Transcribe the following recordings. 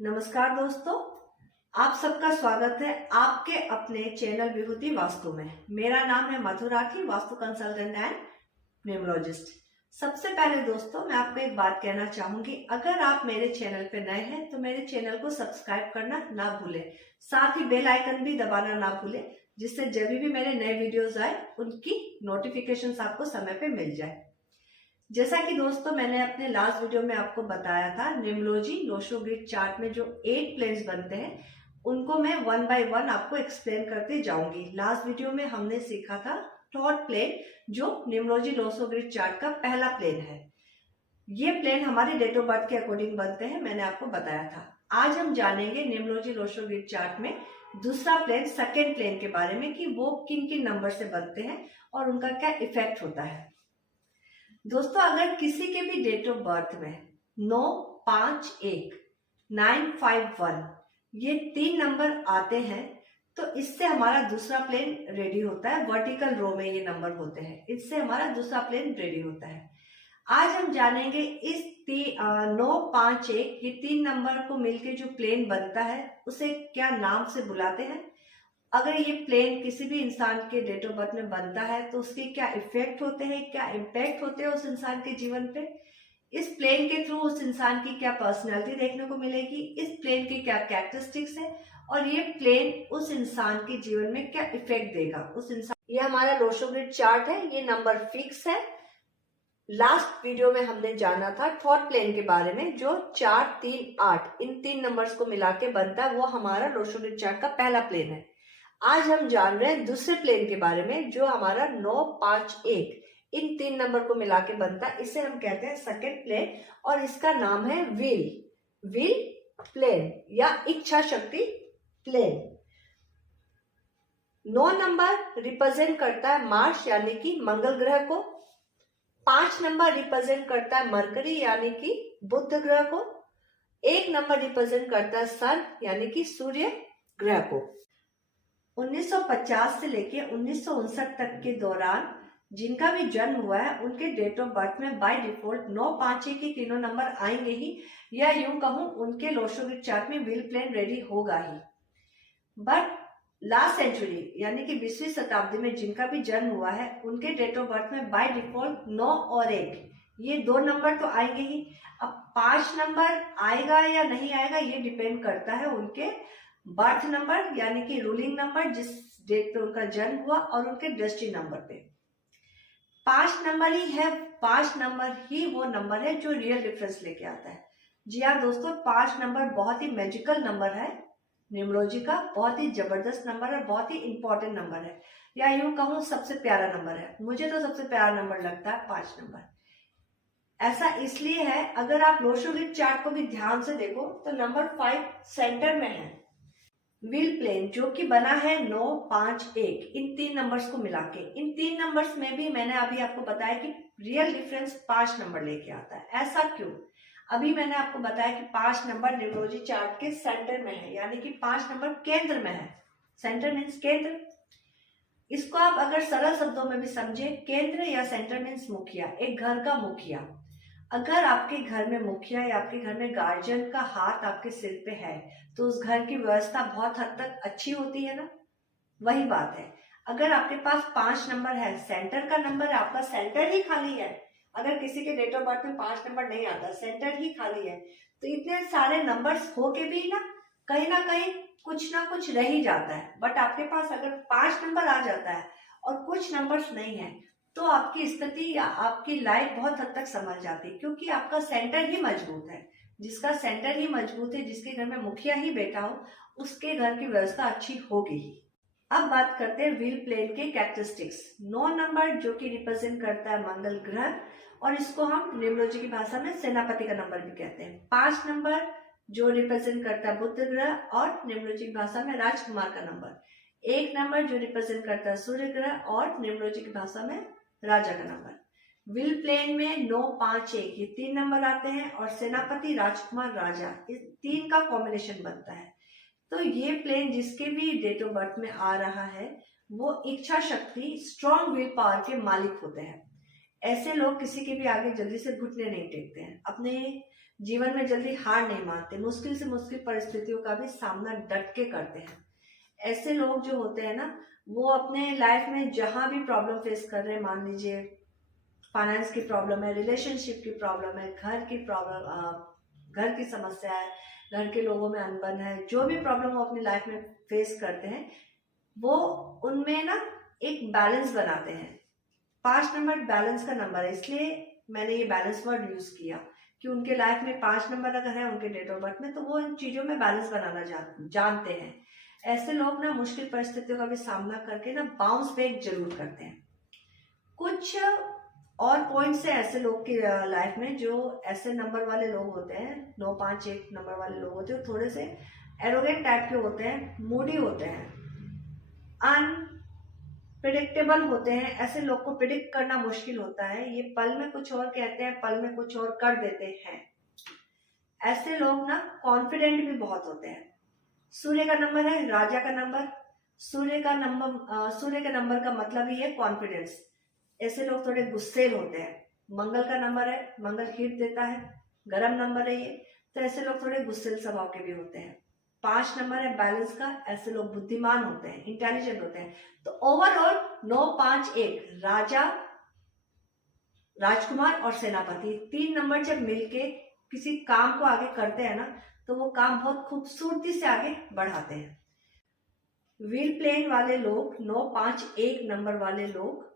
नमस्कार दोस्तों, आप सबका स्वागत है आपके अपने चैनल विभूति वास्तु में। मेरा नाम है Madhu Rathi, vastu consultant and numerologist. सबसे पहले दोस्तों मैं आपको एक बात कहना चाहूंगी, अगर आप मेरे चैनल पे नए हैं तो मेरे चैनल को सब्सक्राइब करना ना भूलें, साथ ही बेल आइकन भी दबाना ना भूलें, जिससे जब भी मेरे नए वीडियोस आए उनकी नोटिफिकेशंस आपको समय पे मिल जाए। जैसा कि दोस्तों मैंने अपने लास्ट वीडियो में आपको बताया था, न्यूमरोलॉजी लोशो ग्रिड चार्ट में जो 8 प्लेन्स बनते हैं उनको मैं 1 बाय 1 आपको एक्सप्लेन करते जाऊंगी। लास्ट वीडियो में हमने सीखा था थर्ड प्लेन, जो न्यूमरोलॉजी लोशो ग्रिड चार्ट का पहला प्लेन है। ये प्लेन हमारे डेट ऑफ बर्थ के अकॉर्डिंग बनते हैं, मैंने आपको बताया था। आज हम जानेंगे न्यूमरोलॉजी लोशो ग्रिड चार्ट में दूसरा प्लेन, सेकेंड प्लेन के बारे में कि वो किन किन नंबर से बनते हैं और उनका क्या इफेक्ट होता है। दोस्तों अगर किसी के भी डेट ऑफ बर्थ में 9, 5, 1, 9, 5, 1 ये 3 नंबर आते हैं तो इससे हमारा दूसरा प्लेन रेडी होता है। वर्टिकल रो में ये नंबर होते हैं, इससे हमारा दूसरा प्लेन रेडी होता है। आज हम जानेंगे इस 9, 5, 1 ये 3 नंबर को मिलके जो प्लेन बनता है उसे क्या नाम से बुलाते हैं। अगर ये प्लेन किसी भी इंसान के डेट ऑफ बर्थ में बनता है तो उसके क्या इफेक्ट होते हैं, क्या इम्पैक्ट होते हैं उस इंसान के जीवन पे। इस प्लेन के थ्रू उस इंसान की क्या पर्सनैलिटी देखने को मिलेगी, इस प्लेन की क्या कैरेक्टरिस्टिक्स है और ये प्लेन उस इंसान के जीवन में क्या इफेक्ट देगा उस इंसान। ये हमारा लोशो ग्रिड चार्ट है, ये नंबर फिक्स है। लास्ट वीडियो में हमने जाना था थर्ड प्लेन के बारे में, जो 4, 3, 8 इन 3 नंबर्स को मिला के बनता है, वो हमारा लोशो ग्रिड चार्ट का पहला प्लेन है। आज हम जान रहे हैं दूसरे प्लेन के बारे में, जो हमारा 9, 5, 1 इन 3 नंबर को मिला के बनता है। इसे हम कहते हैं सेकेंड प्लेन और इसका नाम है विल प्लेन या इच्छा शक्ति प्लेन। 9 नंबर रिप्रेजेंट करता है मार्स यानी कि मंगल ग्रह को, 5 नंबर रिप्रेजेंट करता है मरकरी यानी कि बुध ग्रह को, 1 नंबर रिप्रेजेंट करता है सन यानी कि सूर्य ग्रह को। 1950 से लेके 1959 तक के दौरान जिनका भी जन्म हुआ है उनके डेट ऑफ बर्थ में बाय डिफॉल्ट 9, 5, 1 के तीनों नंबर आएंगे ही, या यूं कहूं उनके लोशो ग्रिड चार्ट में विल प्लेन रेडी होगा ही। बट लास्ट सेंचुरी यानी कि 20वीं शताब्दी में जिनका भी जन्म हुआ है उनके डेट ऑफ बर्थ में बाय डिफॉल्ट 9 और 1 ये 2 नंबर तो आएंगे ही। अब 5 नंबर आएगा या नहीं आएगा ये डिपेंड करता है उनके बर्थ नंबर यानी कि रूलिंग नंबर, जिस डेट पे उनका जन्म हुआ, और उनके डेस्टिनी नंबर पे। 5 नंबर ही है, 5 नंबर ही वो नंबर है जो रियल डिफरेंस लेके आता है। जी हाँ दोस्तों, 5 नंबर बहुत ही मैजिकल नंबर है, न्यूमरोलॉजी का बहुत ही जबरदस्त नंबर है, बहुत ही इंपॉर्टेंट नंबर है, या यूं कहूं सबसे प्यारा नंबर है। मुझे तो सबसे प्यारा नंबर लगता है 5 नंबर। ऐसा इसलिए है, अगर आप लोशो ग्रिड चार्ट को भी ध्यान से देखो तो नंबर 5 सेंटर में है। विल प्लेन जो कि बना है 9, 5, 1 इन 3 नंबर्स को मिला के। इन 3 नंबर्स में भी मैंने अभी आपको बताया कि रियल डिफरेंस 5 नंबर लेके आता है। ऐसा क्यों? अभी मैंने आपको बताया कि 5 नंबर न्यूमरोलॉजी चार्ट के सेंटर में है, यानी कि 5 नंबर केंद्र में है। सेंटर मीन्स केंद्र। इसको आप अगर सरल शब्दों में भी समझे, केंद्र या सेंटर मीन्स मुखिया, एक घर का मुखिया। अगर आपके घर में मुखिया या आपके घर में गार्जियन का हाथ आपके सिर पे है तो उस घर की व्यवस्था बहुत हद तक अच्छी होती है ना। वही बात है, अगर आपके पास 5 नंबर है, सेंटर का नंबर है, आपका सेंटर ही खाली है। अगर किसी के डेट ऑफ बर्थ में 5 नंबर नहीं आता, सेंटर ही खाली है, तो इतने सारे नंबर्स होके भी ना कहीं कुछ ना कुछ रह ही जाता है। बट आपके पास अगर 5 नंबर आ जाता है और कुछ नंबर्स नहीं है तो आपकी स्थिति या आपकी लाइफ बहुत हद तक संभल जाती है, क्योंकि आपका सेंटर ही मजबूत है। जिसका सेंटर ही मजबूत है, जिसके घर में मुखिया ही बैठा हो, उसके घर की व्यवस्था अच्छी होगी ही। अब बात करते हैं व्हील प्लेन के कैरेक्टरिस्टिक्स। 9 नंबर जो कि रिप्रेजेंट करता है मंगल ग्रह, और इसको हम न्यूमरोलॉजी की भाषा में सेनापति का नंबर भी कहते हैं। 5 नंबर जो रिप्रेजेंट करता है बुध ग्रह, और न्यूमरोलॉजी की भाषा में राजकुमार का नंबर। 1 नंबर जो रिप्रेजेंट करता है सूर्य ग्रह, और न्यूमरोलॉजी की भाषा में राजा का नंबर। विल प्लेन में 9, 5, 1 ये 3 नंबर आते हैं, और सेनापति, राजकुमार, राजा, इस 3 का कॉम्बिनेशन बनता है। तो ये प्लेन जिसके भी डेट ऑफ बर्थ में आ रहा है वो इच्छा शक्ति, स्ट्रॉन्ग विल पावर के मालिक होते हैं। ऐसे लोग किसी के भी आगे जल्दी से घुटने नहीं टेकते हैं, अपने जीवन में जल्दी हार नहीं मानते, मुश्किल से मुश्किल परिस्थितियों का भी सामना डट के करते हैं। ऐसे लोग जो होते हैं ना, वो अपने लाइफ में जहां भी प्रॉब्लम फेस कर रहे हैं, मान लीजिए फाइनेंस की प्रॉब्लम है, रिलेशनशिप की प्रॉब्लम है, घर की प्रॉब्लम, घर की समस्या है, घर के लोगों में अनबन है, जो भी प्रॉब्लम वो अपनी लाइफ में फेस करते हैं, वो उनमें ना एक बैलेंस बनाते हैं। 5 नंबर बैलेंस का नंबर है, इसलिए मैंने ये बैलेंस वर्ड यूज किया कि उनके लाइफ में 5 नंबर अगर है उनके डेट ऑफ बर्थ में, तो वो इन चीजों में बैलेंस बनाना जानते हैं। ऐसे लोग ना मुश्किल परिस्थितियों का भी सामना करके ना बाउंस बैक जरूर करते हैं। कुछ और पॉइंट्स है ऐसे लोग की लाइफ में, जो ऐसे नंबर वाले लोग होते हैं, 9 5 1 नंबर वाले लोग होते हैं, थोड़े से एरोगेंट टाइप के होते हैं, मूडी होते हैं, अनप्रिडिक्टेबल होते हैं। ऐसे लोग को प्रिडिक्ट करना मुश्किल होता है, ये पल में कुछ और कहते हैं, पल में कुछ और कर देते हैं। ऐसे लोग ना कॉन्फिडेंट भी बहुत होते हैं। सूर्य का नंबर है राजा का नंबर। सूर्य का नंबर का मतलब ही है कॉन्फिडेंस। ऐसे लोग थोड़े गुस्सेल होते हैं। मंगल का नंबर है, मंगल हीट देता है, गरम नंबर है ये, तो ऐसे लोग थोड़े गुस्सेल स्वभाव के भी होते हैं। 5 नंबर है बैलेंस का, ऐसे लोग बुद्धिमान होते हैं, इंटेलिजेंट होते हैं। तो ओवरऑल 9 5 1 राजा, राजकुमार और सेनापति, 3 नंबर जब मिलके किसी काम को आगे करते हैं ना, तो वो काम बहुत खूबसूरती से आगे बढ़ाते हैं। व्हील प्लेन वाले लोग, 9 5 1 नंबर वाले लोग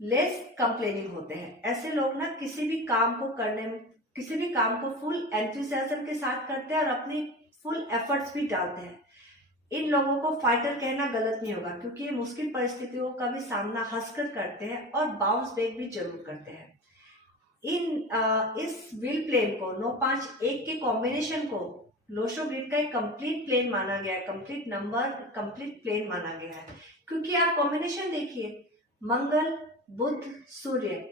लेस कंप्लेनिंग होते हैं। ऐसे लोग ना किसी भी काम को फुल एंथुसियाज्म के साथ करते हैं और अपनी फुल एफर्ट्स भी डालते हैं। इन लोगों को फाइटर कहना गलत नहीं होगा, क्योंकि ये मुश्किल परिस्थितियों का भी सामना हंसकर करते हैं और बाउंस बैक भी जरूर करते हैं। इस व्हील प्लेन को 9 5 1 के कॉम्बिनेशन को लोशो ग्रिड का एक कंप्लीट प्लेन माना गया है, कंप्लीट प्लेन माना गया है, क्योंकि आप कॉम्बिनेशन देखिए, मंगल बुध सूर्य।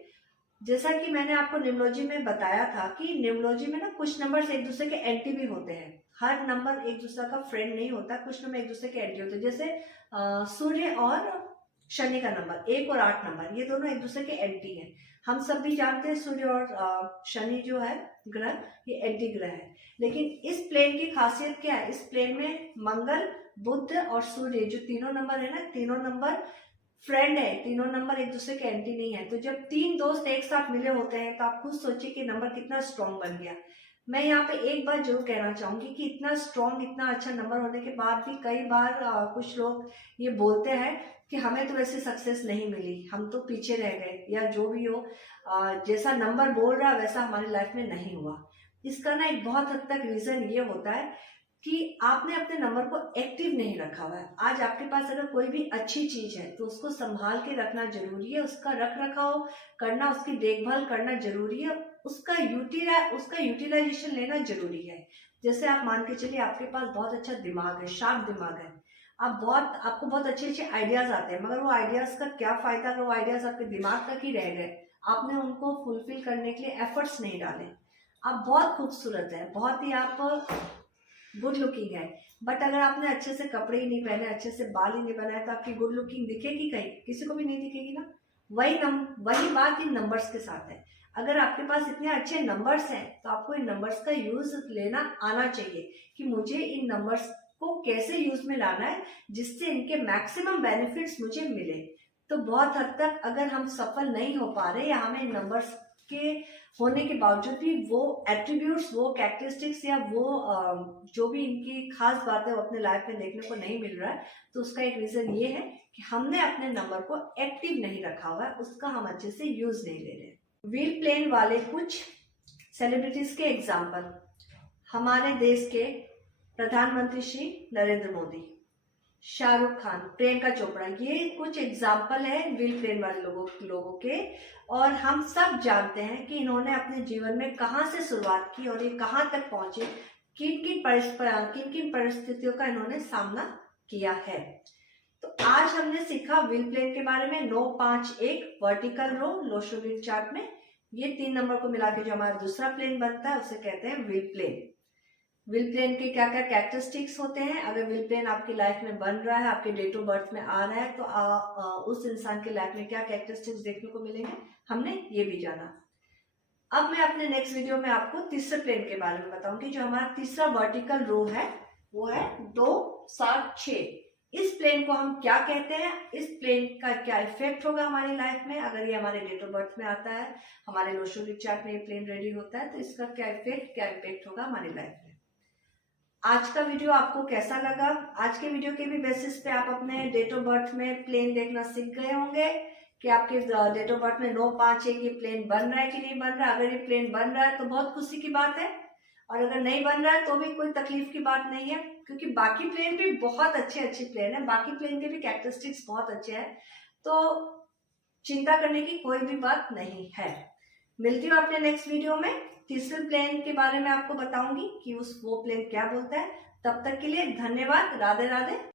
जैसा कि मैंने आपको न्यूमरोलॉजी में बताया था कि न्यूमरोलॉजी में ना कुछ नंबर्स एक दूसरे के एंटी भी होते हैं। हर नंबर एक दूसरे का फ्रेंड नहीं होता, कुछ नंबर एक दूसरे के एंटी होते हैं। जैसे सूर्य और शनि का नंबर 1 और 8 नंबर, ये दोनों एक दूसरे के एंटी हैं। हम सब भी जानते हैं सूर्य और शनि जो है ग्रह, ये एंटी ग्रह है। लेकिन इस प्लेन की खासियत क्या है, इस प्लेन में मंगल बुध और सूर्य जो तीनों नंबर है ना, तीनों नंबर फ्रेंड है, तीनों नंबर एक दूसरे के एंटी नहीं है। तो जब 3 दोस्त एक साथ मिले होते हैं, तो आप खुद सोचिए कि नंबर कितना स्ट्रॉन्ग बन गया। मैं यहाँ पे एक बात जरूर कहना चाहूंगी कि इतना स्ट्रॉन्ग, इतना अच्छा नंबर होने के बाद भी कई बार कुछ लोग ये बोलते हैं कि हमें तो वैसे सक्सेस नहीं मिली, हम तो पीछे रह गए, या जो भी हो, जैसा नंबर बोल रहा है वैसा हमारी लाइफ में नहीं हुआ। इसका ना एक बहुत हद तक रीजन ये होता है कि आपने अपने नंबर को एक्टिव नहीं रखा हुआ है। आज आपके पास अगर कोई भी अच्छी चीज है तो उसको संभाल के रखना जरूरी है, उसका रख रखाव करना, उसकी देखभाल करना जरूरी है, उसका यूटिलाइजेशन लेना जरूरी है। जैसे आप मान के चलिए आपके पास बहुत अच्छा दिमाग है, शार्प दिमाग है, आपको बहुत अच्छे अच्छे आइडियाज आते हैं, मगर वो आइडियाज का क्या फायदा अगर वो आइडियाज आपके दिमाग तक ही रह गए, आपने उनको फुलफिल करने के लिए एफर्ट्स नहीं डाले। आप बहुत खूबसूरत है, बहुत ही आप गुड लुकिंग है, बट अगर आपने अच्छे से कपड़े ही नहीं पहने, अच्छे से बाल ही नहीं बनाए, तो आपकी गुड लुकिंग दिखेगी कहीं? किसी को भी नहीं दिखेगी ना। वही बात इन नंबर्स के साथ है। अगर आपके पास इतने अच्छे नंबर्स हैं, तो आपको इन नंबर्स का यूज लेना आना चाहिए कि मुझे इन नंबर्स को कैसे यूज में लाना है जिससे इनके मैक्सिमम बेनिफिट्स मुझे मिले। तो बहुत हद तक अगर हम सफल नहीं हो पा रहे, या हमें इन नंबर्स के होने के बावजूद भी वो एट्रीब्यूट्स, वो कैरेक्टरिस्टिक्स, या वो जो भी इनकी खास बात है वो अपने लाइफ में देखने को नहीं मिल रहा है, तो उसका एक रीजन ये है कि हमने अपने नंबर को एक्टिव नहीं रखा हुआ है, उसका हम अच्छे से यूज नहीं ले रहे। व्हील प्लेन वाले कुछ सेलिब्रिटीज के एग्जाम्पल, हमारे देश के प्रधानमंत्री श्री नरेंद्र मोदी, शाहरुख खान, प्रियंका चोपड़ा, ये कुछ एग्जाम्पल है व्हील प्लेन वाले लोगों के। और हम सब जानते हैं कि इन्होंने अपने जीवन में कहां से शुरुआत की और ये कहां तक पहुंचे, किन किन परिस्थितियों का इन्होंने सामना किया है। तो आज हमने सीखा व्हील प्लेन के बारे में। 9 5 1 वर्टिकल रो लोशो ग्रिड चार्ट में ये 3 नंबर को मिला के जो हमारा दूसरा प्लेन बनता है उसे कहते हैं व्हील प्लेन। व्हील प्लेन के क्या क्या कैरेक्टरिस्टिक्स होते हैं, अगर व्हील प्लेन आपकी लाइफ में बन रहा है, आपके डेट ऑफ बर्थ में आ रहा है, तो उस इंसान के लाइफ में क्या कैरेक्टरिस्टिक्स देखने को मिलेंगे, हमने ये भी जाना। अब मैं अपने नेक्स्ट वीडियो में आपको तीसरे प्लेन के बारे में बताऊंगी। जो हमारा तीसरा वर्टिकल रो है वो है 2, 7, 6। इस प्लेन को हम क्या कहते हैं, इस प्लेन का क्या इफेक्ट होगा हमारी लाइफ में अगर ये हमारे डेट ऑफ बर्थ में आता है, हमारे लोशोविक चार्ट में ये प्लेन रेडी होता है, तो इसका क्या इफेक्ट होगा हमारी लाइफ में। आज का वीडियो आपको कैसा लगा? आज के वीडियो के भी बेसिस पे आप अपने डेट ऑफ बर्थ में प्लेन देखना सीख गए होंगे कि आपके डेट ऑफ बर्थ में 9, 5 1 ये प्लेन बन रहा है कि नहीं बन रहा। अगर ये प्लेन बन रहा है तो बहुत खुशी की बात है, और अगर नहीं बन रहा है तो भी कोई तकलीफ की बात नहीं है, क्योंकि बाकी प्लेन भी बहुत अच्छे प्लेन है, बाकी प्लेन के भी कैरेक्टरिस्टिक्स बहुत अच्छे हैं, तो चिंता करने की कोई भी बात नहीं है। मिलती हूँ अपने नेक्स्ट वीडियो में, तीसरे प्लेन के बारे में आपको बताऊंगी कि वो प्लेन क्या बोलता है। तब तक के लिए धन्यवाद। राधे राधे।